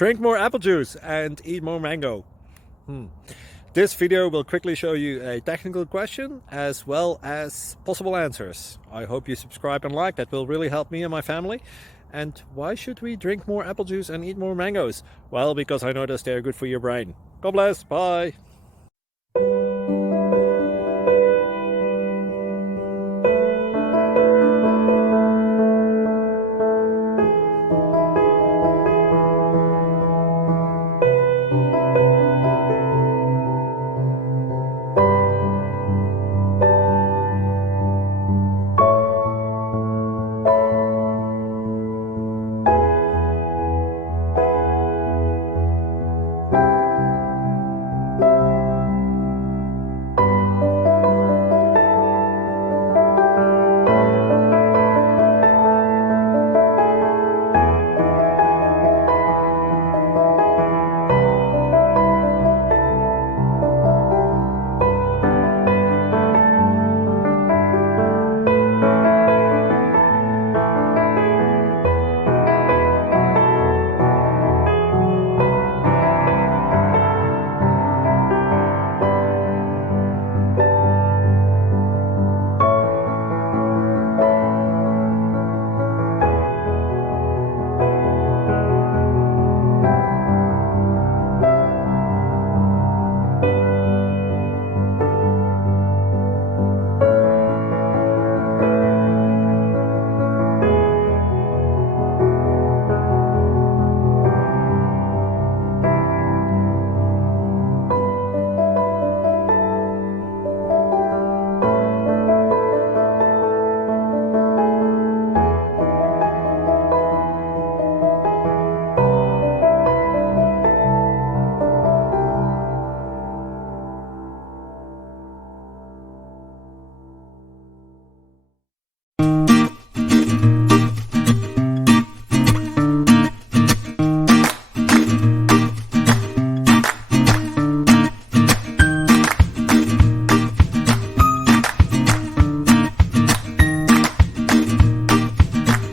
Drink more apple juice and eat more mango. This video will quickly show you a technical question as well as possible answers. I hope you subscribe and like, that will really help me and my family. And why should we drink more apple juice and eat more mangoes? Well, because I noticed they're good for your brain. God bless, bye!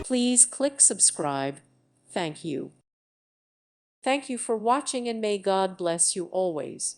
Please click subscribe. Thank you. Thank you for watching and may God bless you always.